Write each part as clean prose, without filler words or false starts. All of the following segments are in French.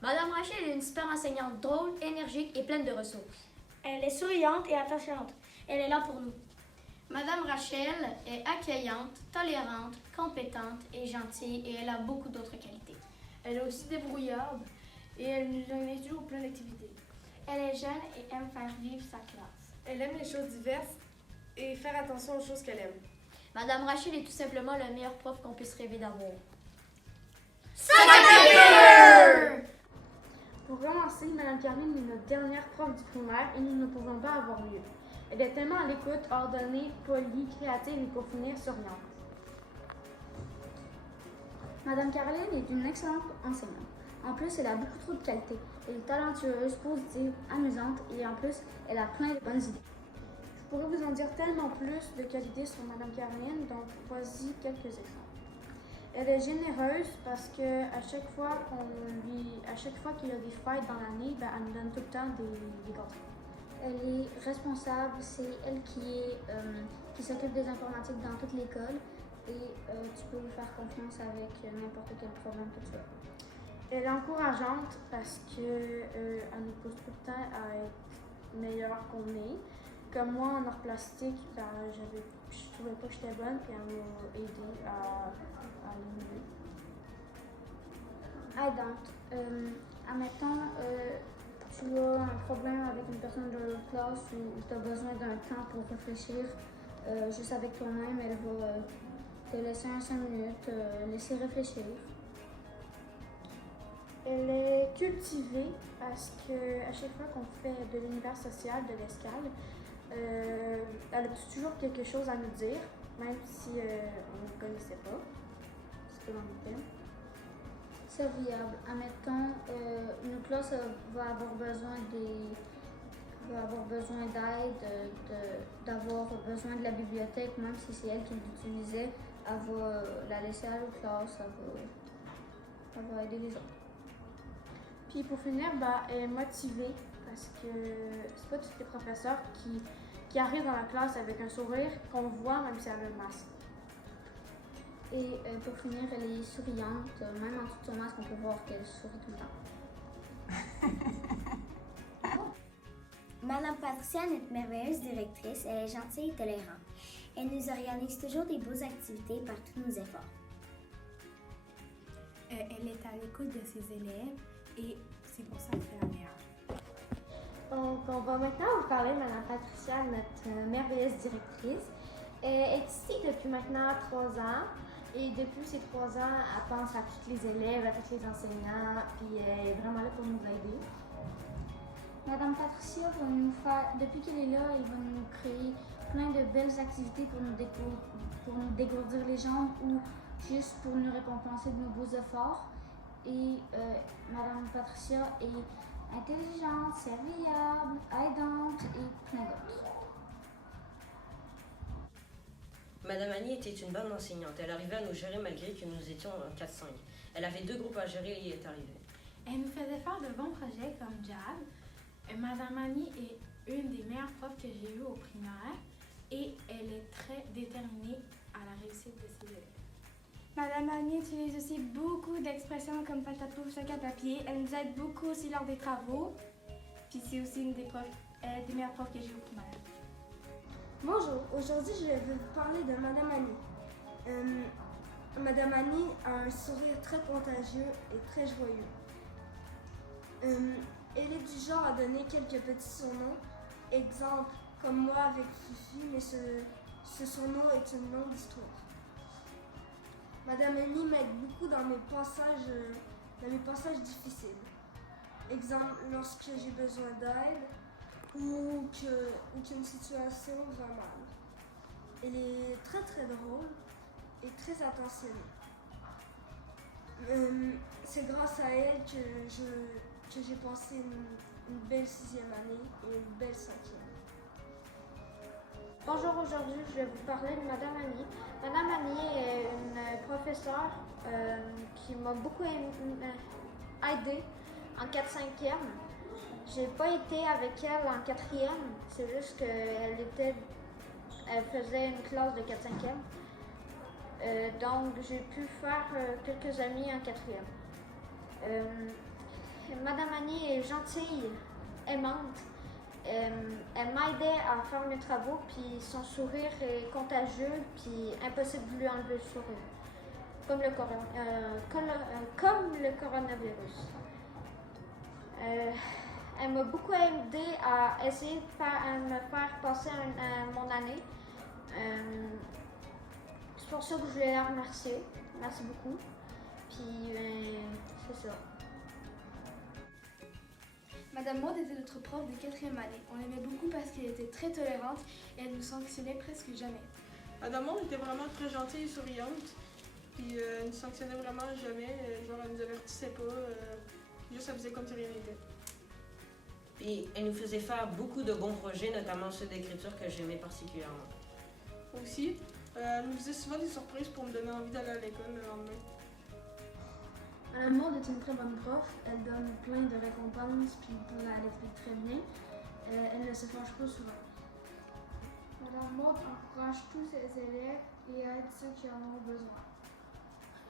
Madame Rachel est une super enseignante, drôle, énergique et pleine de ressources. Elle est souriante et attachante. Elle est là pour nous. Madame Rachel est accueillante, tolérante, compétente et gentille et elle a beaucoup d'autres qualités. Elle est aussi débrouillarde et elle nous organise toujours plein d'activités. Elle est jeune et aime faire vivre sa classe. Elle aime les choses diverses et faire attention aux choses qu'elle aime. Madame Rachel est tout simplement le meilleur prof qu'on puisse rêver d'avoir. Pour commencer, Mme Caroline est notre dernière prof du primaire et nous ne pouvons pas avoir mieux. Elle est tellement à l'écoute, ordonnée, polie, créative et pour finir, souriante. Madame Caroline est une excellente enseignante. En plus, elle a beaucoup trop de qualités. Elle est talentueuse, positive, amusante et en plus, elle a plein de bonnes idées. Je pourrais vous en dire tellement plus de qualités sur Mme Caroline, donc voici quelques exemples. Elle est généreuse parce que à chaque fois qu'il y a des fêtes dans l'année, elle nous donne tout le temps des gâteaux. Elle est responsable, c'est elle qui s'occupe des informatiques dans toute l'école et tu peux lui faire confiance avec n'importe quel problème que tu as. Elle est encourageante parce que elle nous pousse tout le temps à être meilleure qu'on est. Comme moi en art plastique, je trouvais pas que j'étais bonne, puis elle m'a aidé à aller mieux. Aidante. Admettons, tu as un problème avec une personne de la classe ou tu as besoin d'un temps pour réfléchir juste avec toi-même, elle va te laisser 5 minutes, laisser réfléchir. Elle est cultivée parce qu'à chaque fois qu'on fait de l'univers social, de l'escale, elle a toujours quelque chose à nous dire, même si on ne connaissait pas. C'est pas dans le thème. Serviable. Admettons, une classe va avoir besoin d'aide, d'avoir besoin de la bibliothèque, même si c'est elle qui l'utilisait, elle va la laisser à l'autre classe, elle va aider les autres. Puis pour finir, elle est motivée parce que c'est pas tous les professeurs qui arrivent dans la classe avec un sourire qu'on voit même si elle a le masque. Et pour finir, elle est souriante, même en dessous de son masque, on peut voir qu'elle sourit tout le temps. Madame Patricia, notre merveilleuse directrice, elle est gentille et tolérante. Elle nous organise toujours des beaux activités par tous nos efforts. Elle est à l'écoute de ses élèves et c'est pour ça que c'est la meilleure. Donc, on va maintenant vous parler de Mme Patricia, notre merveilleuse directrice. Elle est ici depuis maintenant 3 ans. Et depuis ces 3 ans, elle pense à tous les élèves, à tous les enseignants, puis elle est vraiment là pour nous aider. Madame Patricia va nous faire, depuis qu'elle est là, elle va nous créer plein de belles activités pour nous dégourdir les jambes ou juste pour nous récompenser de nos beaux efforts. Et Madame Patricia est intelligente, serviable, aidante et plein d'autres. Madame Annie était une bonne enseignante. Elle arrivait à nous gérer malgré que nous étions en 4-5. Elle avait 2 groupes à gérer et est arrivée. Elle nous faisait faire de bons projets comme JAB. Madame Annie est une des meilleures profs que j'ai eues au primaire et elle est très déterminée à la réussite de ses élèves. Madame Annie utilise aussi beaucoup d'expressions comme patapouf, sac à papier. Elle nous aide beaucoup aussi lors des travaux. Puis c'est aussi une des meilleures profs que j'ai au primaire. Bonjour, aujourd'hui je vais vous parler de Madame Annie. Madame Annie a un sourire très contagieux et très joyeux. Elle est du genre à donner quelques petits surnoms. Exemple, comme moi avec Fifi, mais ce surnom est une longue histoire. Madame Annie m'aide beaucoup dans mes passages difficiles. Exemple, lorsque j'ai besoin d'aide ou qu'une situation va mal. Elle est très très drôle et très attentionnée. C'est grâce à elle que j'ai passé une belle 6e année et une belle 5e. Bonjour, aujourd'hui je vais vous parler de Madame Annie. Madame Annie est une professeure qui m'a beaucoup aidée en 4-5e. J'ai pas été avec elle en 4e, c'est juste qu'elle faisait une classe de 4-5e. Donc j'ai pu faire quelques amis en 4e. Madame Annie est gentille, aimante. Elle m'aidait à faire mes travaux, puis son sourire est contagieux, puis impossible de lui enlever le sourire. Comme le coronavirus. Elle m'a beaucoup aidé à essayer de me faire passer mon année. C'est pour ça que je voulais la remercier. Merci beaucoup. Puis, c'est ça. Madame Maud était notre prof de 4e année. On l'aimait beaucoup parce qu'elle était très tolérante et elle nous sanctionnait presque jamais. Madame Monde était vraiment très gentille et souriante. Puis elle nous sanctionnait vraiment jamais. Genre, elle nous avertissait pas. Juste, elle faisait comme si rien n'était. Puis elle nous faisait faire beaucoup de bons projets, notamment ceux d'écriture que j'aimais particulièrement. Aussi, elle nous faisait souvent des surprises pour me donner envie d'aller à l'école le lendemain. Madame Maud est une très bonne prof. Elle donne plein de récompenses, puis elle explique très bien. Elle ne se fâche pas souvent. Madame Maud encourage tous ses élèves et aide ceux qui en ont besoin.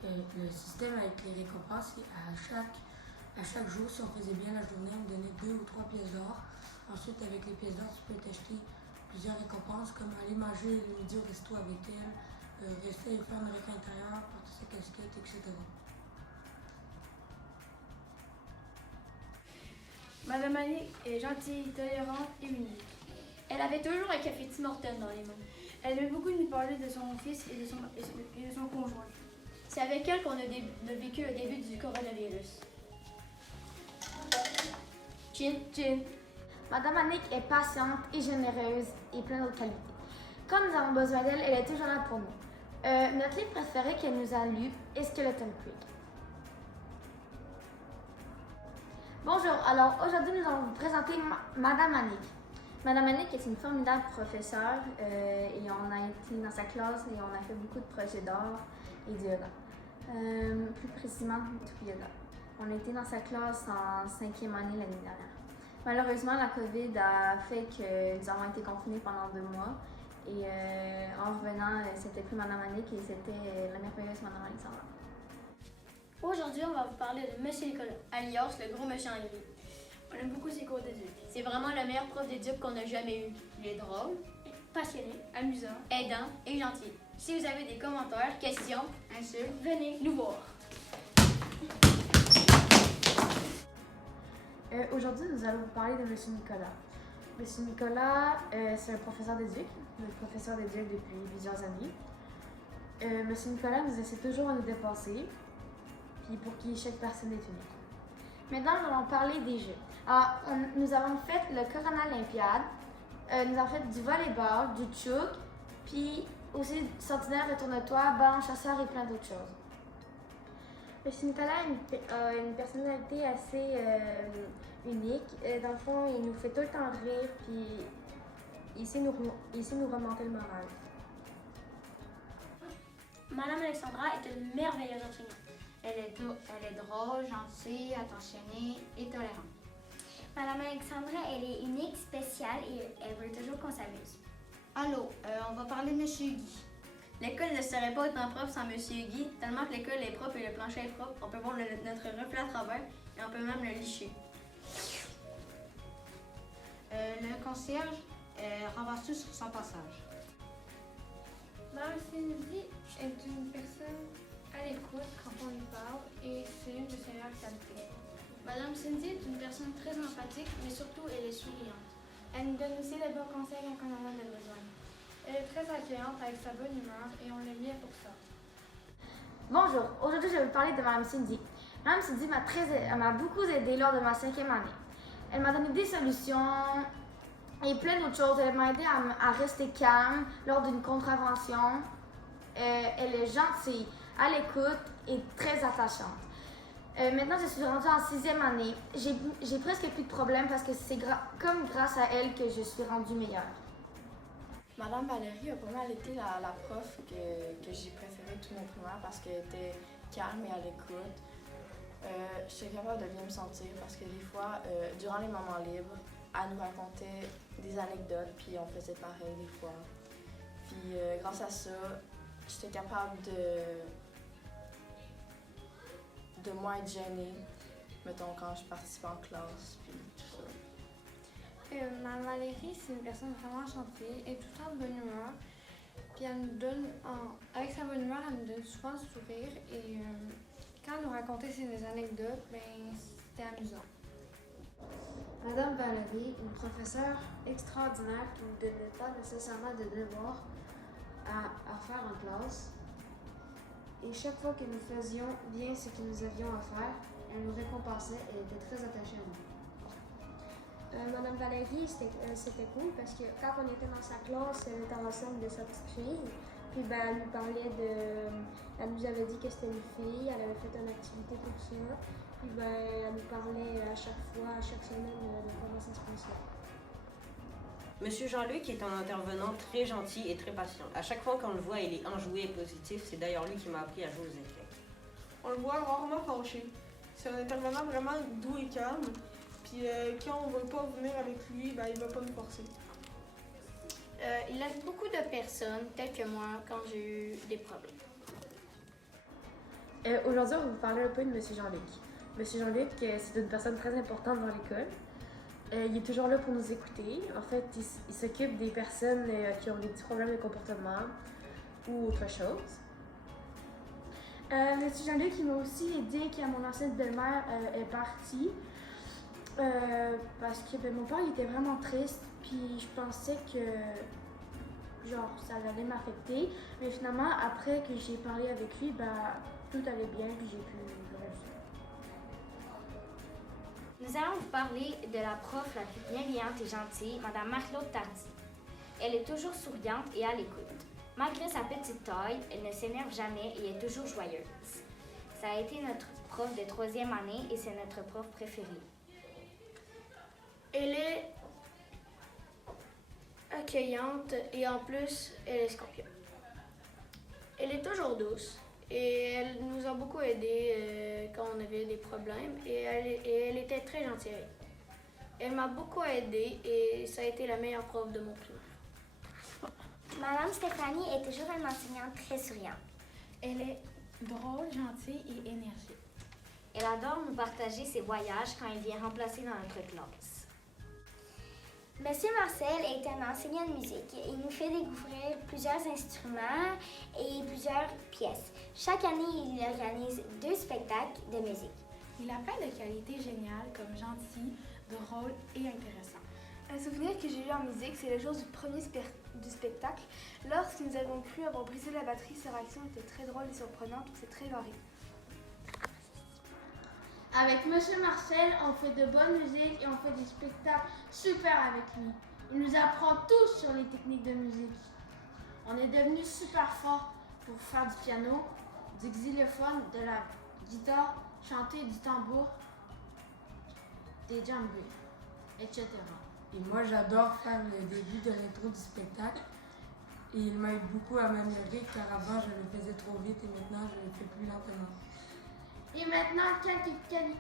Le système avec les récompenses, à chaque jour, si on faisait bien la journée, on me donnait 2 ou 3 pièces d'or. Ensuite, avec les pièces d'or, tu peux t'acheter plusieurs récompenses, comme aller manger le midi au resto avec elle, rester et faire une récré intérieure, porter sa casquette, etc. Madame Annie est gentille, tolérante et unique. Elle avait toujours un café Tim Hortons dans les mains. Elle aimait beaucoup nous parler de son fils et de son conjoint. C'est avec elle qu'on a vécu le début du coronavirus. Chin, chin. Madame Annick est patiente et généreuse et pleine d'autres qualités. Quand nous avons besoin d'elle, elle est toujours là pour nous. Notre livre préféré qu'elle nous a lu est Skeleton Creek. Bonjour, alors aujourd'hui nous allons vous présenter Madame Annick. Madame Annick est une formidable professeure et on a été dans sa classe et on a fait beaucoup de projets d'art et de yoga. Plus précisément, tout yoga. On était dans sa classe en 5e année l'année dernière. Malheureusement, la COVID a fait que nous avons été confinés pendant 2 mois. Et en revenant, c'était plus Madame Annick et c'était la merveilleuse Madame Alexandra. Aujourd'hui, on va vous parler de Monsieur Nicolas, alias le gros méchant en gris. On aime beaucoup ses cours d'éduc. C'est vraiment le meilleur prof d'éduc qu'on a jamais eu. Il est drôle, passionné, Amusant. aidant et gentil. Si vous avez des commentaires, questions, insultes, venez nous voir. Aujourd'hui, nous allons vous parler de Monsieur Nicolas. Monsieur Nicolas, c'est un professeur d'éduc, notre professeur d'éduc depuis plusieurs années. Monsieur Nicolas nous essaie toujours de nous dépasser, puis pour qui chaque personne est unique. Maintenant, nous allons parler des jeux. Alors, nous avons fait le Corona Olympiade, nous avons fait du volleyball, du tchouk, puis aussi du sentinelle, retourne-toi, ballon chasseur et plein d'autres choses. Monsieur Nicolas a une personnalité assez unique. Dans le fond, il nous fait tout le temps rire, puis il sait nous remonter le moral. Madame Alexandra est une merveilleuse enseignante. Elle est drôle, gentille, attentionnée et tolérante. Madame Alexandra, elle est unique, spéciale et elle veut toujours qu'on s'amuse. Allô, on va parler de Monsieur Guy. L'école ne serait pas autant propre sans Monsieur Guy, tellement que l'école est propre et le plancher est propre. On peut voir notre reflet à travers et on peut même le licher. Le concierge ramasse tout sur son passage. Madame Cindy est une personne à l'écoute quand on lui parle et c'est une de ses meilleures qualités. Madame Cindy est une personne très empathique, mais surtout elle est souriante. Elle nous donne aussi de bons conseils quand on en a besoin. Elle est très accueillante avec sa bonne humeur et on l'aime bien pour ça. Bonjour, aujourd'hui je vais vous parler de Madame Cindy. Madame Cindy m'a beaucoup aidée lors de ma 5e année. Elle m'a donné des solutions et plein d'autres choses. Elle m'a aidé à rester calme lors d'une contravention. Elle est gentille, à l'écoute et très attachante. Maintenant, je suis rendue en 6e année. J'ai presque plus de problèmes parce que c'est comme grâce à elle que je suis rendue meilleure. Madame Valérie a pas mal été la prof que j'ai préférée tout mon primaire parce qu'elle était calme et à l'écoute. J'étais capable de bien me sentir parce que des fois, durant les moments libres, elle nous racontait des anecdotes puis on faisait pareil des fois. Puis grâce à ça, j'étais capable de moins être gênée, mettons, quand je participe en classe, puis tout ça. Mme Valérie, c'est une personne vraiment gentille et tout le temps de bonne humeur. Puis elle nous donne, avec sa bonne humeur, elle nous donne souvent le sourire. Et quand elle nous racontait ses anecdotes, ben, c'était amusant. Madame Valérie, une professeure extraordinaire qui ne nous donnait pas nécessairement de devoirs à faire en classe. Et chaque fois que nous faisions bien ce que nous avions à faire, elle nous récompensait et était très attachée à nous. Madame Valérie, c'était cool parce que quand on était dans sa classe, elle était enceinte de sa petite fille. Puis ben, elle nous parlait de. Elle nous avait dit que c'était une fille, elle avait fait une activité pour ça. Puis ben, elle nous parlait à chaque fois, à chaque semaine, de comment ça se passait. Monsieur Jean-Luc est un intervenant très gentil et très patient. À chaque fois qu'on le voit, il est enjoué et positif. C'est d'ailleurs lui qui m'a appris à jouer aux échecs. On le voit rarement fâché. C'est un intervenant vraiment doux et calme. Puis quand on ne veut pas venir avec lui, ben, il ne va pas nous forcer. Il aide beaucoup de personnes, telles que moi, quand j'ai eu des problèmes. Aujourd'hui, on va vous parler un peu de M. Jean-Luc. M. Jean-Luc, c'est une personne très importante dans l'école. Il est toujours là pour nous écouter. En fait, il s'occupe des personnes qui ont des petits problèmes de comportement ou autre chose. M. Jean-Luc, il m'a aussi aidé quand mon ancienne belle-mère est partie. Parce que ben, mon père il était vraiment triste, puis je pensais que genre ça allait m'affecter. Mais finalement, après que j'ai parlé avec lui, ben, tout allait bien, puis j'ai pu le réussir. Nous allons vous parler de la prof la plus bienveillante et gentille, Mme Marc-Claude Tardy. Elle est toujours souriante et à l'écoute. Malgré sa petite taille, elle ne s'énerve jamais et est toujours joyeuse. Ça a été notre prof de 3e année et c'est notre prof préférée. Elle est accueillante et en plus, elle est scorpion. Elle est toujours douce et elle nous a beaucoup aidés quand on avait des problèmes et elle était très gentille. Elle m'a beaucoup aidée et ça a été la meilleure prof de mon primaire. Madame Stéphanie est toujours une enseignante très souriante. Elle est drôle, gentille et énergique. Elle adore nous partager ses voyages quand elle vient remplacer dans notre classe. Monsieur Marcel est un enseignant de musique. Il nous fait découvrir plusieurs instruments et plusieurs pièces. Chaque année, il organise 2 spectacles de musique. Il a plein de qualités géniales comme gentil, drôle et intéressant. Un souvenir que j'ai eu en musique, c'est le jour du premier du spectacle. Lorsque nous avons cru avoir brisé la batterie, sa réaction était très drôle et surprenante, c'est très varié. Avec Monsieur Marcel, on fait de bonne musique et on fait des spectacles super avec lui. Il nous apprend tout sur les techniques de musique. On est devenus super forts pour faire du piano, du xylophone, de la guitare, chanter du tambour, des djembés, etc. Et moi, j'adore faire le début de l'intro du spectacle. Et il m'aide beaucoup à m'améliorer car avant, je le faisais trop vite et maintenant, je le fais plus lentement. Et maintenant, quelques qualités.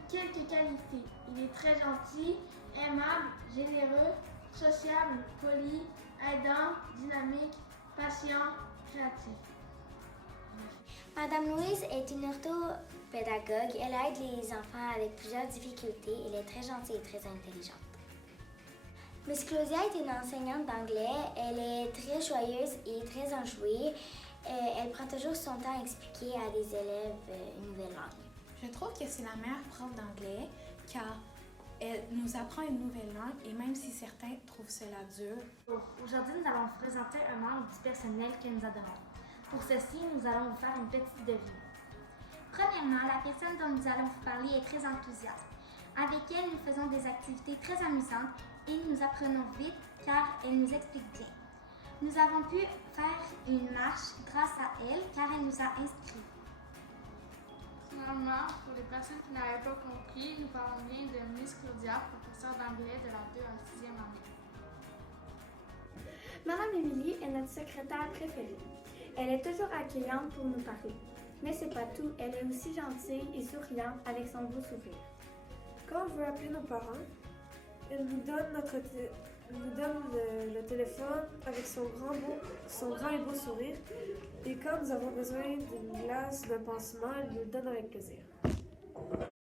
Il est très gentil, aimable, généreux, sociable, poli, aidant, dynamique, patient, créatif. Madame Louise est une orthopédagogue. Elle aide les enfants avec plusieurs difficultés. Elle est très gentille et très intelligente. Miss Claudia est une enseignante d'anglais. Elle est très joyeuse et très enjouée. Elle prend toujours son temps à expliquer à des élèves une nouvelle langue. Je trouve que c'est la meilleure prof d'anglais car elle nous apprend une nouvelle langue et même si certains trouvent cela dur. Aujourd'hui, nous allons vous présenter un membre du personnel que nous adorons. Pour ceci, nous allons vous faire une petite devise. Premièrement, la personne dont nous allons vous parler est très enthousiaste. Avec elle, nous faisons des activités très amusantes et nous apprenons vite car elle nous explique bien. Nous avons pu faire une marche grâce à elle car elle nous a inscrits. Finalement, pour les personnes qui n'avaient pas compris, nous parlons bien de Miss Claudia, professeure d'anglais de la 2 en 6e année. Madame Émilie est notre secrétaire préférée. Elle est toujours accueillante pour nous parler. Mais c'est pas tout, elle est aussi gentille et souriante avec son beau sourire. Quand on veut appeler nos parents, elle nous donne le téléphone avec son grand et beau sourire. Et quand nous avons besoin d'une glace, d'un pansement, elle nous le donne avec plaisir.